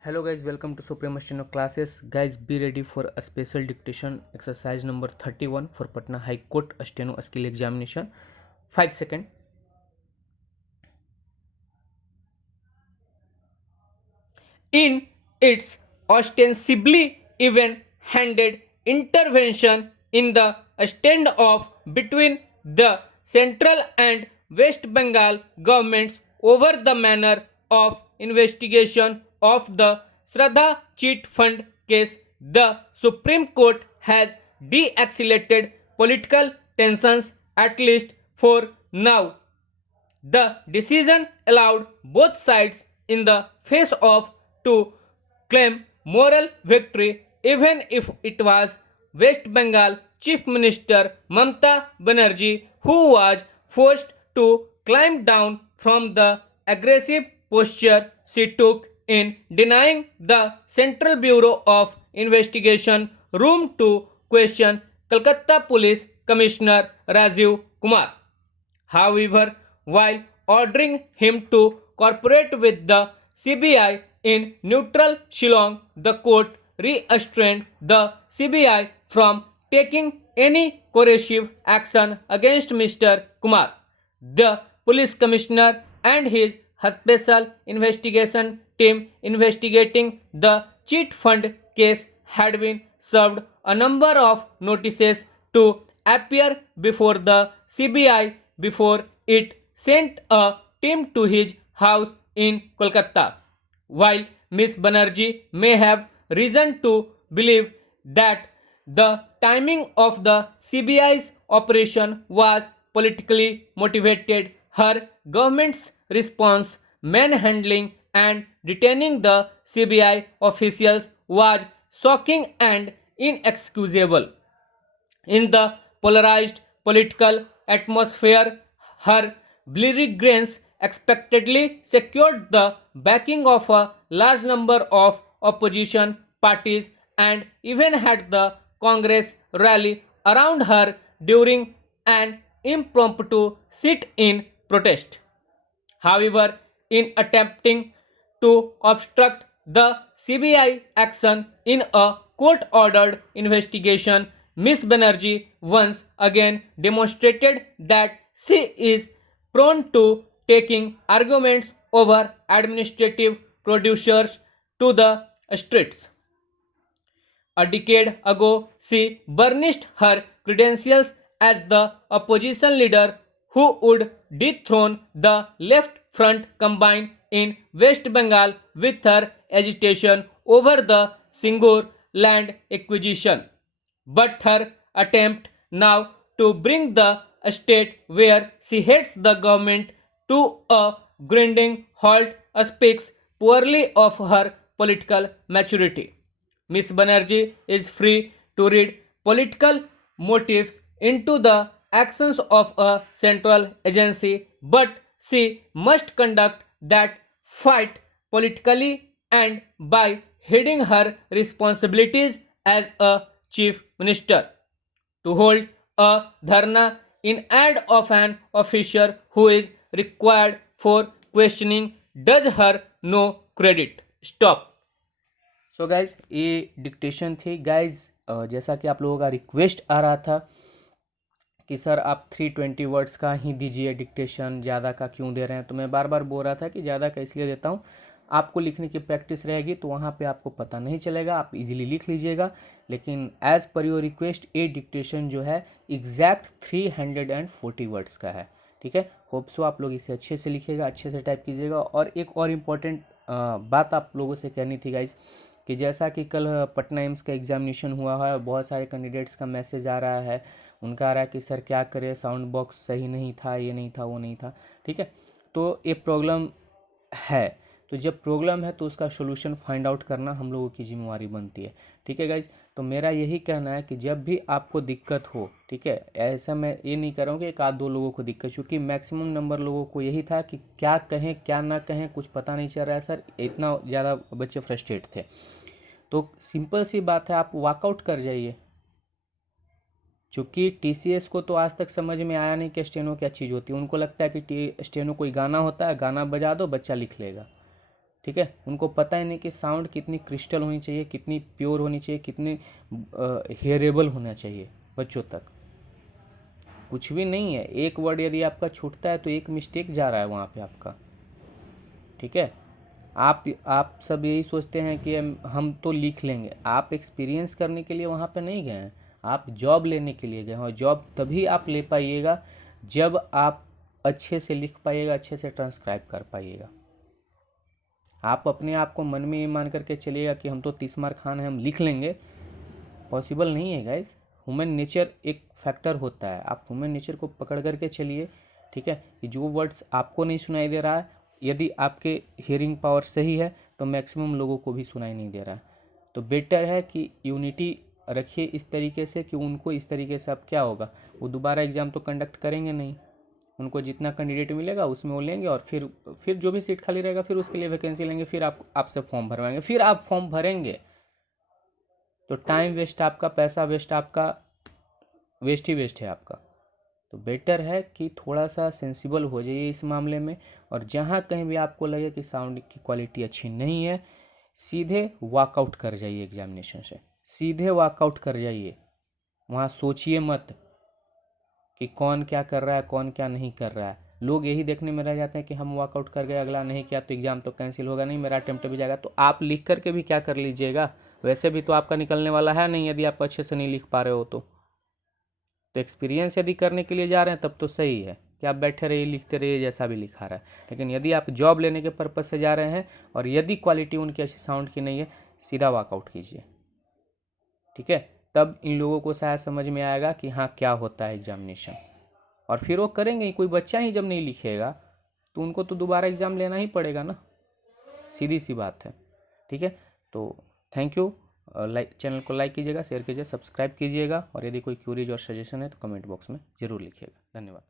Hello guys, welcome to Supreme Steno classes. Guys, be ready for a special dictation exercise number 31 for Patna High Court Steno skill examination. 5 seconds. In its ostensibly even-handed intervention in the standoff between the central and West Bengal governments over the manner of investigation of the Shraddha Cheat Fund case, the Supreme Court has de-escalated political tensions at least for now. The decision allowed both sides in the face of to claim moral victory, even if it was West Bengal Chief Minister Mamata Banerjee who was forced to climb down from the aggressive posture she took in denying the Central Bureau of Investigation room to question Kolkata Police Commissioner Rajiv Kumar. However, while ordering him to cooperate with the CBI in neutral Shillong, the court restrained the CBI from taking any coercive action against Mr. Kumar. The police commissioner and his special investigation team investigating the cheat fund case had been served a number of notices to appear before the CBI before it sent a team to his house in Kolkata. While Miss Banerjee may have reason to believe that the timing of the CBI's operation was politically motivated, her government's response, manhandling and detaining the CBI officials was shocking and inexcusable. In the polarized political atmosphere, her belligerence expectedly secured the backing of a large number of opposition parties and even had the Congress rally around her during an impromptu sit in protest. However, in attempting to obstruct the CBI action in a court ordered investigation, Ms. Banerjee once again demonstrated that she is prone to taking arguments over administrative producers to the streets. A decade ago, she burnished her credentials as the opposition leader who would dethrone the left front combined in West Bengal with her agitation over the Singur land acquisition. But her attempt now to bring the state where she hates the government to a grinding halt speaks poorly of her political maturity. Miss Banerjee is free to read political motives into the actions of a central agency, but she must conduct that fight politically and by heeding her responsibilities as a chief minister. To hold a dharna in aid of an officer who is required for questioning does her no credit. Stop. So guys ये dictation थी guys. जैसा कि आप लोगों का request आ रहा था कि सर आप 320 वर्ड्स का ही दीजिए डिक्टेशन, ज़्यादा का क्यों दे रहे हैं, तो मैं बार बार बोल रहा था कि ज़्यादा का इसलिए देता हूँ, आपको लिखने की प्रैक्टिस रहेगी तो वहाँ पे आपको पता नहीं चलेगा, आप इजीली लिख लीजिएगा। लेकिन एज पर योर रिक्वेस्ट ये डिक्टेशन जो है एग्जैक्ट 340 वर्ड्स का है, ठीक है। होप सो आप लोग इसे अच्छे से लिखिएगा, अच्छे से टाइप कीजिएगा। और एक और इम्पॉर्टेंट बात आप लोगों से कहनी थी गाइज कि जैसा कि कल पटना एम्स का एग्जामिनेशन हुआ है, बहुत सारे कैंडिडेट्स का मैसेज आ रहा है, उनका आ रहा है कि सर क्या करें, साउंड बॉक्स सही नहीं था, ये नहीं था, वो नहीं था, ठीक है। तो ये प्रॉब्लम है, तो जब प्रॉब्लम है तो उसका सोल्यूशन फाइंड आउट करना हम लोगों की जिम्मेवारी बनती है, ठीक है गाइज। तो मेरा यही कहना है कि जब भी आपको दिक्कत हो, ठीक है, ऐसा मैं ये नहीं कर रहा हूँ कि एक आध दो लोगों को दिक्कत, क्योंकि मैक्सिमम नंबर लोगों को यही था कि क्या कहें क्या ना कहें, कुछ पता नहीं चल रहा है सर, इतना ज़्यादा बच्चे फ्रस्ट्रेट थे। तो सिंपल सी बात है, आप वॉकआउट कर जाइए, क्योंकि टीसीएस को तो आज तक समझ में आया नहीं कि स्टेनो क्या चीज़ होती है। उनको लगता है कि स्टेनो कोई गाना होता है, गाना बजा दो बच्चा लिख लेगा। ठीक है, उनको पता ही नहीं कि साउंड कितनी क्रिस्टल होनी चाहिए, कितनी प्योर होनी चाहिए, कितनी हेयरेबल होना चाहिए बच्चों तक। कुछ भी नहीं है, एक वर्ड यदि आपका छूटता है तो एक मिस्टेक जा रहा है वहाँ पे आपका। ठीक है, आप सब यही सोचते हैं कि हम तो लिख लेंगे। आप एक्सपीरियंस करने के लिए वहाँ पे नहीं गए हैं, आप जॉब लेने के लिए गए हैं। और जॉब तभी आप ले पाइएगा जब आप अच्छे से लिख पाइएगा, अच्छे से ट्रांसक्राइब कर पाइएगा। आप अपने आप को मन में ये मान करके चलिएगा कि हम तो 30 मार्क खान है, हम लिख लेंगे, पॉसिबल नहीं है गाइज। ह्यूमन नेचर एक फैक्टर होता है, आप ह्यूमन नेचर को पकड़ करके चलिए। ठीक है, कि जो वर्ड्स आपको नहीं सुनाई दे रहा है, यदि आपके हियरिंग पावर सही है तो मैक्सिमम लोगों को भी सुनाई नहीं दे रहा है। तो बेटर है कि यूनिटी रखिए इस तरीके से कि उनको इस तरीके से अब क्या होगा, वो दोबारा एग्ज़ाम तो कंडक्ट करेंगे नहीं। उनको जितना कैंडिडेट मिलेगा उसमें वो लेंगे, और फिर जो भी सीट खाली रहेगा फिर उसके लिए वैकेंसी लेंगे, फिर आपसे फॉर्म भरवाएंगे, फिर आप फॉर्म भरेंगे। तो टाइम वेस्ट आपका, पैसा वेस्ट आपका, वेस्ट ही वेस्ट है आपका। तो बेटर है कि थोड़ा सा सेंसिबल हो जाइए इस मामले में। और जहाँ कहीं भी आपको लगे कि साउंड की क्वालिटी अच्छी नहीं है, सीधे वॉकआउट कर जाइए एग्जामिनेशन से, सीधे वॉकआउट कर जाइए। वहाँ सोचिए मत कि कौन क्या कर रहा है, कौन क्या नहीं कर रहा है। लोग यही देखने में रह जाते हैं कि हम वॉकआउट कर गए, अगला नहीं किया तो एग्ज़ाम तो कैंसिल होगा, नहीं मेरा अटेम्प्ट भी जाएगा। तो आप लिख करके भी क्या कर लीजिएगा, वैसे भी तो आपका निकलने वाला है नहीं यदि आप अच्छे से नहीं लिख पा रहे हो तो एक्सपीरियंस यदि करने के लिए जा रहे हैं तब तो सही है कि आप बैठे रहिए, लिखते रहिए जैसा भी लिखा रहा है। लेकिन यदि आप जॉब लेने के पर्पज़ से जा रहे हैं और यदि क्वालिटी उनकी अच्छी साउंड की नहीं है, सीधा वॉकआउट कीजिए। ठीक है, तब इन लोगों को शायद समझ में आएगा कि हाँ क्या होता है एग्जामिनेशन। और फिर वो करेंगे। कोई बच्चा ही जब नहीं लिखेगा तो उनको तो दोबारा एग्ज़ाम लेना ही पड़ेगा ना, सीधी सी बात है। ठीक है, तो थैंक यू। चैनल को लाइक कीजिएगा, शेयर कीजिए, सब्सक्राइब कीजिएगा, और यदि कोई क्यूरीज और सजेशन है तो कमेंट बॉक्स में ज़रूर लिखिएगा। धन्यवाद।